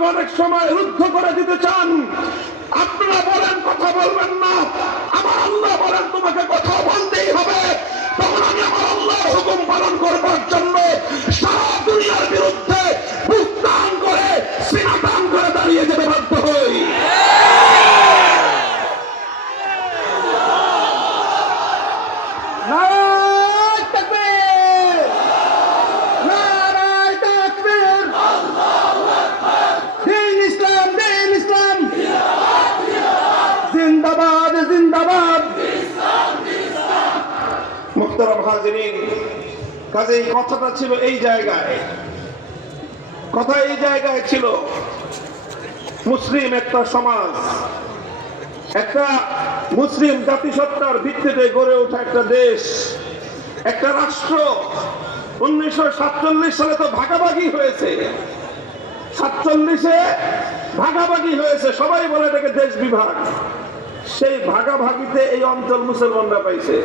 আমাকে অনেক সময় রুদ্ধ করে দিতে চান। আপনারা বলেন কথা বলবেন না, আমার আল্লাহ বলেন তোমাকে কথা বলতেই হবে। তখন আমি আমার আল্লাহর হুকুম পালন করবার জন্য সারা দুনিয়ার বিরুদ্ধে বুক টান করে সিনা টান করে দাঁড়িয়ে যেতে বাধ্য হই। জিন্দাবাদ জিন্দাবাদ। মুহতারাম হাজিরিন, কাজেই কথাটা ছিল এই জায়গায়, কথা এই জায়গায় ছিল। মুসলিম একটা সমাজ, একটা মুসলিম জাতিসত্তার ভিত্তিতে গড়ে ওঠা একটা দেশ, একটা রাষ্ট্র। 1947 সালে তো ভাগাভাগি হয়েছে, 47-এ ভাগাভাগি হয়েছে, সবাই বলে এটাকে দেশ বিভাগ। সেই ভাগাভাগিতে এই অঞ্চল মুসলমানরা পাইছে।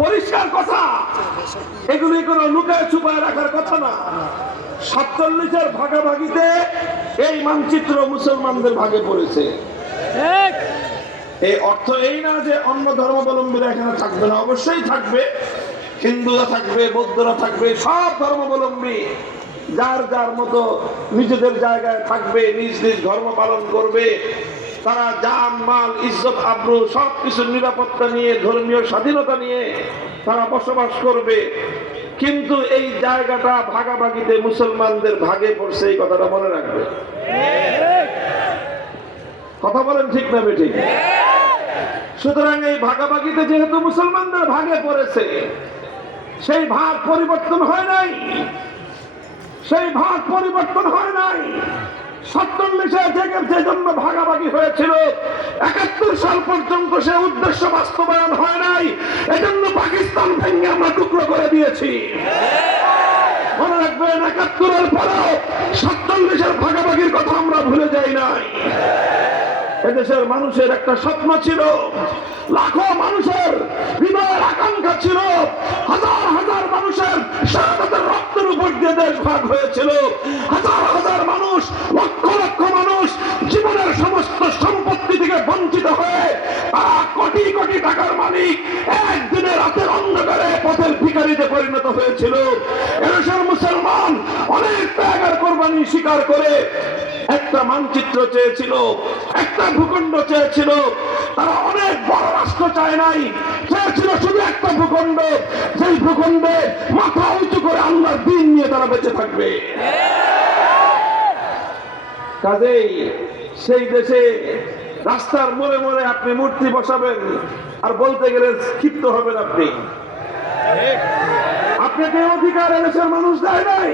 পরিষ্কার কথা, এগুলি কোনো লুকায় ছুপায় রাখার কথা না। 47-এর ভাগাভাগিতে এই মানচিত্র মুসলমানদের ভাগে পড়েছে। এই অর্থ এই না যে অন্য ধর্মাবলম্বীরা এখানে থাকবে না, অবশ্যই থাকবে। হিন্দুরা থাকবে, বৌদ্ধরা থাকবে, সব ধর্মাবলম্বী যার যার মতো নিজেদের জায়গায় থাকবে, নিজ নিজ ধর্ম পালন করবে। তারা জান মাল ইজ্জত আবরু সবকিছুর নিরাপত্তা নিয়ে, ধর্মীয় স্বাধীনতা নিয়ে তারা বসবাস করবে। কিন্তু এই জায়গাটা ভাগাভাগিতে মুসলমানদের ভাগে পড়ছে, এই কথাটা মনে রাখবে। কথা বলেন ঠিক না বেঠিক? সুতরাং এই ভাগাভাগিতে যেহেতু মুসলমানদের ভাগে পড়েছে, সেই ভাগ পরিবর্তন হয় নাই, সেই ভাগ পরিবর্তন হয় নাই। 47-এ যে জন্য ভাগাভাগি হয়েছিল, 71 সাল পর্যন্ত সে উদ্দেশ্য বাস্তবায়ন হয় নাই। এজন্য পাকিস্তান ভেঙে আমরা টুকরো করে দিয়েছি। মনে রাখবেন, 71-এর পরেও 47-এর ভাগাভাগির কথা আমরা ভুলে যাই নাই। এদেশের মানুষের একটা স্বপ্ন ছিল, লাখো মানুষের হৃদয়ের আকাঙ্ক্ষা ছিল, হাজার হাজার মানুষের শাহাদাতের রক্তের উপর দিয়ে দেশ ভাগ হয়েছিল। হাজার হাজার মানুষ, লক্ষ লক্ষ মানুষ জীবনের সমস্ত সম্পত্তি থেকে বঞ্চিত হয়ে তারা কোটি কোটি টাকার মালিক একদিনে রাতের অন্ধকারে পথের ভিখারিতে পরিণত হয়েছিল। এদেশের মুসলমান অনেক ত্যাগ আর কোরবানি স্বীকার করে একটা মানচিত্র চেয়েছিল, একটা ভূখণ্ড চেয়েছিল। তারা অনেক বড় রাষ্ট্র চায় নাই, চেয়েছিল শুধু একটা ভূখণ্ড, যেই ভূখণ্ডে মাথা উঁচু করে আল্লাহর দ্বীন নিয়ে তারা বেঁচে থাকবে। কাজেই সেই দেশে রাস্তার মোড়ে মোড়ে আপনি মূর্তি বসাবেন আর বলতে গেলে ক্ষিপ্ত হবেন আপনি। আপনাকে অধিকার এদেশের মানুষ দেয় নাই।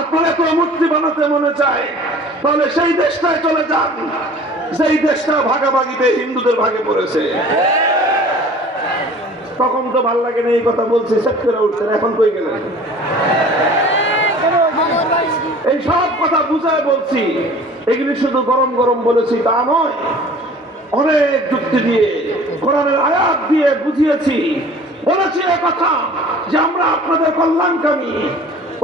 আপনার এত মূর্তি বানাতে মনে চায়, তাহলে সেই দেশটায় চলে যান, যেই দেশটা ভাগাভাগিতে হিন্দুদের ভাগে পড়েছে। তখন তো ভাল লাগে না এই কথা বলছি, সেট করে উঠছেন, এখন কই গেলেন? এই সব কথা বুঝায় বলছি, এগুলি শুধু গরম গরম বলেছি তা নয়, অনেক যুক্তি দিয়ে, কোরআনের আয়াত দিয়ে বুঝিয়েছি। বলেছি কথা যে আমরা আপনাদের কল্যাণকামী।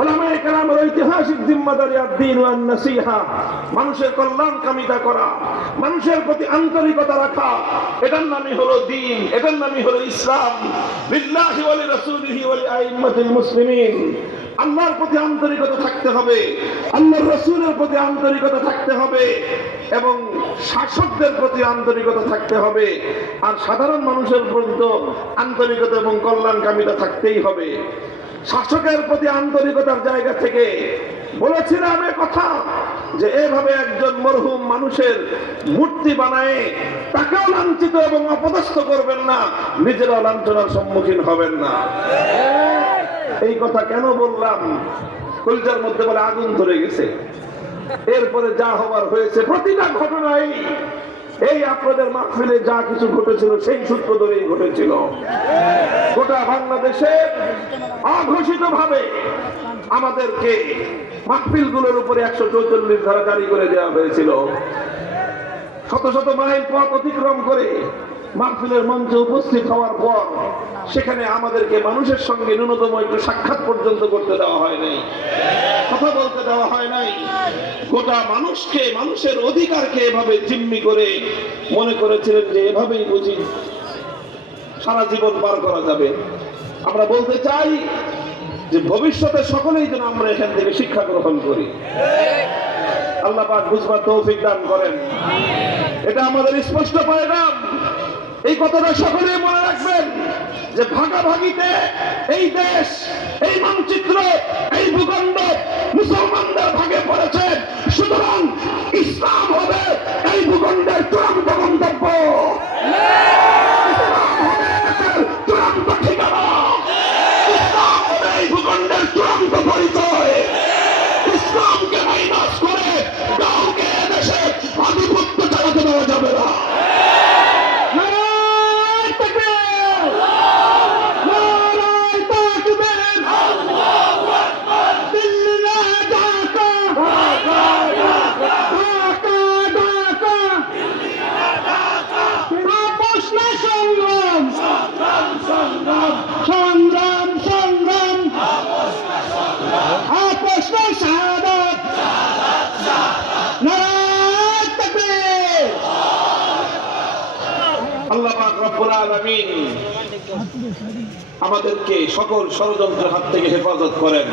ওলামায়ে কেরামের ঐতিহাসিক জিম্মাদারি আদ-দ্বীন ওয়ান নাসিহা, মানুষের কল্যাণকামিতা করা, মানুষের প্রতি আন্তরিকতা রাখা, এটার নামই হলো দ্বীন, এটার নামই হলো ইসলাম। বিল্লাহি ওয়া লিরাসূলিহি ওয়া লিআইম্মাতিল মুসলিমিন। আল্লাহর প্রতি আন্তরিকতা থাকতে হবে, আল্লাহর রাসূলের প্রতি আন্তরিকতা থাকতে হবে, এবং শাসকদের প্রতি আন্তরিকতা থাকতে হবে। আর সাধারণ মানুষের প্রতি তো আন্তরিকতা এবং কল্যাণকামিতা থাকতেই হবে। শাসকের প্রতি আন্তরিকতার জায়গা থেকে বলেছিলাম কথা যে এভাবে একজন মরহুম মানুষের মূর্তি বানায় তাকেও লাঞ্ছিত এবং অপদস্থ করবেন না, নিজেরাও লাঞ্ছনার সম্মুখীন হবেন না। এই কথা কেন বললাম? কলিজার মধ্যে বলে আগুন ধরে গেছে। এরপরে যা হবার হয়েছে, প্রতিটা ঘটনাই এই আপনাদের মাহফিলে যা কিছু ঘটেছিল সেই সূত্র ধরেই ঘটেছিল। গোটা বাংলাদেশে অঘোষিত ভাবে আমাদেরকে মাহফিলগুলোর উপরে 144 ধারা জারি করে দেওয়া হয়েছিল। শত শত মাইল পথ অতিক্রম করে মাহফিলের মঞ্চে উপস্থিত হওয়ার পর সেখানে আমাদেরকে মানুষের সঙ্গে ন্যূনতম একটু সাক্ষাৎ পর্যন্ত করতে দেওয়া হয় নাই, কথা বলতে দেওয়া হয় নাই। গোটা মানুষকে, মানুষের অধিকারকে এভাবে জিম্মি করে মনে করেছিলেন যে এভাবেই বুঝি সারা জীবন পার করা যাবে। আমরা বলতে চাই যে ভবিষ্যতে সকলেই যেন আমরা এখান থেকে শিক্ষা গ্রহণ করি। আল্লাহ পাক বুঝবার তৌফিক দান করেন। এটা আমাদের স্পষ্ট পয়গাম। এই কথাটা সকলেই মনে রাখবেন যে ভাগাভাগিতে এই দেশ, এই মানচিত্র, এই ভূখণ্ড মুসলমানদের ভাগে পড়েছে। সুতরাং ইসলাম হবে এই ভূখণ্ডের চূড়ান্ত গন্তব্য, ইসলাম হবে চূড়ান্ত ঠিকানা, ইসলাম হবে এই ভূখণ্ডের চূড়ান্ত পরিচয়। ইসলামকে মাইনাস করে কাউকে দেশে আধিপত্য চালাতে দেওয়া যাবে না। আল্লাহ পাক রব্বুল আলামিন আমাদেরকে সকল ষড়যন্ত্রের হাত থেকে হেফাজত করেন।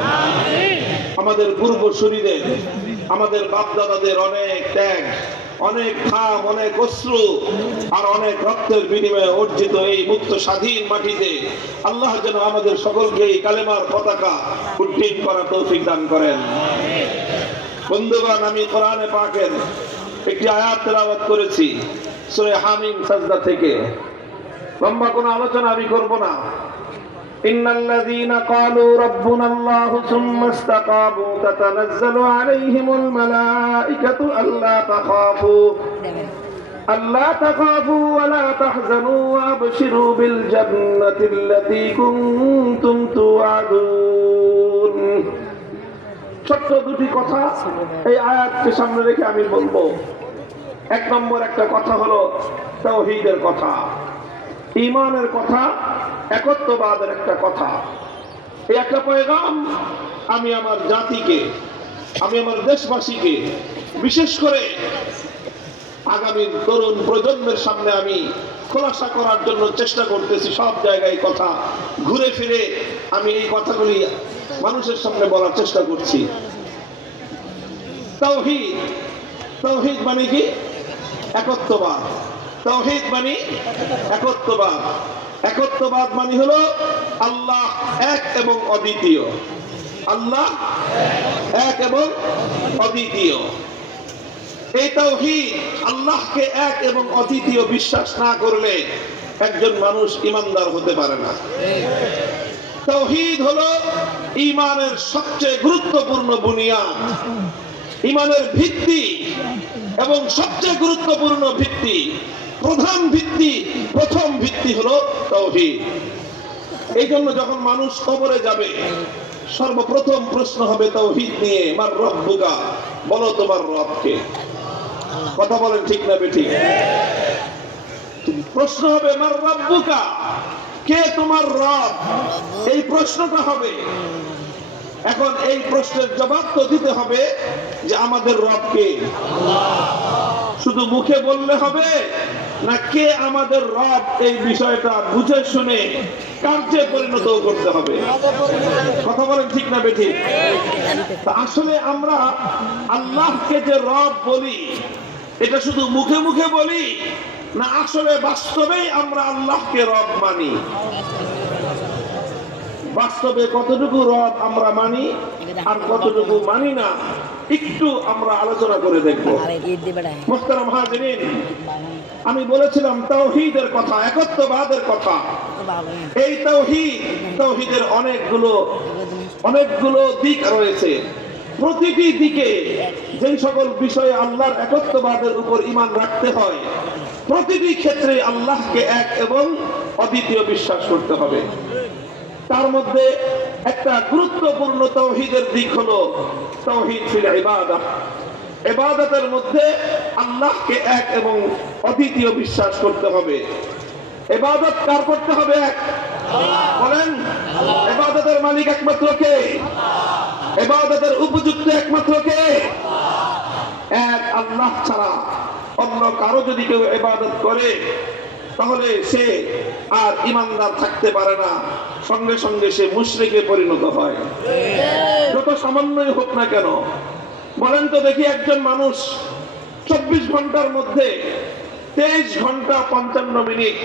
আমাদের পূর্বসূরীদের, আমাদের বাপদাদাদের অনেক ত্যাগ, অনেক ঘাম, অনেক অশ্রু আর অনেক রক্তের বিনিময়ে অর্জিত এই মুক্ত স্বাধীন মাটিতে আল্লাহ যেন আমাদের সকলকে এই কালেমার পতাকা উড্ডীন করার তৌফিক দান করেন। বন্ধুগণ, আমি কোরআনে পাকের একটি আয়াত তেলাওয়াত করেছি সূরা হামিম সাজদা থেকে। লম্বা কোনো আলোচনা আমি করব না। ইন্নাল্লাযীনা ক্বালু রাব্বুনাল্লাহু সুম্মা ইসতাকামু তাতানাজ্জালু আলাইহিমুল মালাঈকাতু আল্লা তাখাফু ওয়া লা তাহজানু ওয়া আবশিরু বিল জান্নাতিল্লাতী কুনতুম তুআদুন। ছোট্ট দুটি কথা এই আয়াতকে সামনে রেখে আমি বলবো। এক নম্বর একটা কথা হলো তাওহীদের কথা, ঈমানের কথা, একত্ববাদের একটা কথা। এই একটা পয়গাম আমি আমার জাতিকে, আমি আমার দেশবাসীকে, বিশেষ করে আগামী তরুণ প্রজন্মের সামনে আমি খোলাসা করার জন্য চেষ্টা করতেছি। সব জায়গায় কথা ঘুরে ফিরে আমি এই কথাগুলি মানুষের সামনে বলার চেষ্টা করছি। তাওহীদ, তাওহীদ মানে কি? একত্ববাদ। তাওহীদ মানে একত্ববাদ। একত্ববাদ মানে হলো আল্লাহ এক এবং অদ্বিতীয়। আল্লাহ এক এবং অদ্বিতীয়। এই তাওহীদ, আল্লাহকে এক এবং অদ্বিতীয় বিশ্বাস না করলে একজন মানুষ ঈমানদার হতে পারে না। তাওহীদ হলো ঈমানের সবচেয়ে গুরুত্বপূর্ণ বুনিয়াদ, ঈমানের ভিত্তি এবং সবচেয়ে গুরুত্বপূর্ণ ভিত্তি, প্রধান ভিত্তি, প্রথম ভিত্তি হলো তাওহীদ। এই জন্য যখন মানুষ কবরে যাবে সর্বপ্রথম প্রশ্ন হবে তাওহীদ নিয়ে, মার রব্বুকা, বলো তোমার রবকে। কথা বলেন ঠিক না বেঠিক? প্রশ্ন হবে মার রব্বুকা, কে তোমার রব? এই প্রশ্নটা হবে। এখন এই প্রশ্নের জবাব তো দিতে হবে যে আমাদের রব কে। শুধু মুখে বললে হবে না, কে আমাদের রব এই বিষয়টা বুঝে শুনে কার্যে পরিণত করতে হবে। কথা বলেন ঠিক না বেঠিক? আসলে আমরা আল্লাহকে যে রব বলি এটা শুধু মুখে মুখে বলি না আসলে বাস্তবেই আমরা আল্লাহকে রব মানি? বাস্তবে কতটুকু রব আমরা মানি আর কতটুকু মানি না একটু আমরা আলোচনা করে দেখব। মুহতারাম হাজিরিন, আমি বলেছিলাম তাওহীদের কথা, একত্ববাদের কথা। এই তাওহীদ, তাওহীদের অনেকগুলো দিক রয়েছে। প্রতিটি দিকে যে সকল বিষয়ে আল্লাহর একত্ববাদের উপর ঈমান রাখতে হয়, প্রতিটি ক্ষেত্রে আল্লাহকে এক এবং অদ্বিতীয় বিশ্বাস করতে হবে। তার মধ্যে একটা গুরুত্বপূর্ণ তাওহীদের দিক হলো তাওহীদ ফিল ইবাদাহ। ইবাদতের মধ্যে আল্লাহকে এক এবং অদ্বিতীয় বিশ্বাস করতে হবে। ইবাদত কার করতে হবে? এক। বলেন, ইবাদতের মালিক একমাত্র কে? ইবাদতের উপযুক্ত একমাত্র কে? এক আল্লাহ ছাড়া অন্য কারো যদি কেউ ইবাদত করে তাহলে সে আর ইমানদার থাকতে পারে না, সঙ্গে সঙ্গে সে মুশরিকে পরিণত হয়, যত সামান্যই হোক না কেন। বলেন তো দেখি, একজন মানুষ 24 ঘন্টার মধ্যে 23 ঘন্টা 55 মিনিট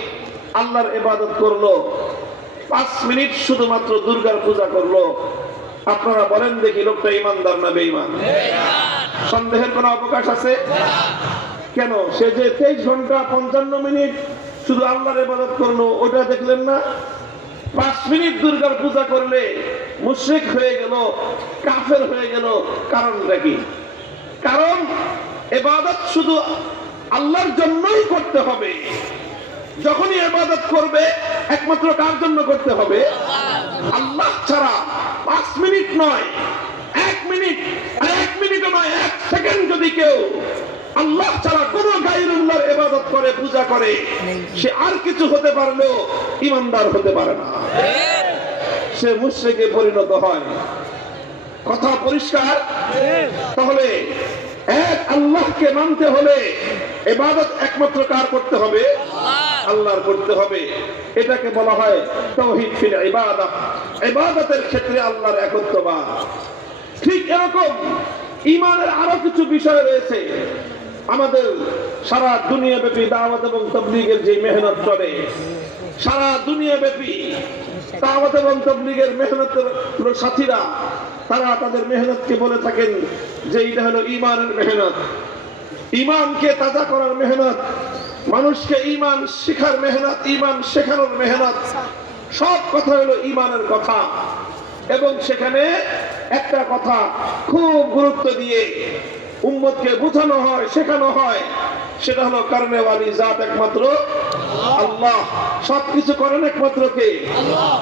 আল্লাহর ইবাদত করলো, 5 মিনিট শুধুমাত্র দুর্গার পূজা করলো, আপনারা বলেন দেখি লোকটা ইমানদার না বেঈমান? সন্দেহের কোনো অবকাশ আছে? কেন? সে যে 23 ঘন্টা 55 মিনিট শুধু আল্লাহর ইবাদত করলো, ওটা দেখলেন না? 5 মিনিট দুর্গার পূজা করলে মুশরিক হয়ে গেল, কাফের হয়ে গেল। কারণটা কি? কারণ ইবাদত শুধু আল্লাহর জন্যই করতে হবে। যখনই ইবাদত করবে একমাত্র কার জন্য করতে হবে? আল্লাহ ছাড়া 5 মিনিট নয়, 1 মিনিট, আর 1 মিনিটও নয়, 1 সেকেন্ড যদি কেউ আল্লাহ ছাড়া কোন গায়রুল্লাহর ইবাদত করে, পূজা করে, সে আর কিছু হতে পারলেও ইমানদার হতে পারে না, সে মুশরিকে পরিণত হয়। কথা পরিষ্কার? তাহলে এক আল্লাহকে মানতে হলে ইবাদত একমাত্র কার করতে হবে? আল্লাহর করতে হবে। এটাকে বলা হয় তাওহীদ ফিল ইবাদত। ইবাদতের ক্ষেত্রে আল্লাহর একত্ববাদ। ঠিক এরকম ঈমানের আরো কিছু বিষয় রয়েছে। আমাদের সারা দুনিয়া ব্যাপী দাওয়াত এবং তাবলীগের যে মেহনত চলে, সারা দুনিয়া ব্যাপী দাওয়াত এবং তাবলীগের মেহনতের সাথীরা তারা তাদের মেহনতকে বলে থাকেন যে এটা হলো ঈমানের মেহনত, ঈমানকে তাজা করার মেহনত, মানুষকে ঈমান শেখার মেহনত, ঈমান শেখানোর মেহনত। সব কথা হলো ঈমানের কথা। এবং সেখানে একটা কথা খুব গুরুত্ব দিয়ে উম্মতকে বোঝানো হয়, শেখানো হয়, সেটা হলো কারণে ওয়ালি জাত একমাত্র আল্লাহ। সবকিছু করেন একমাত্র কে?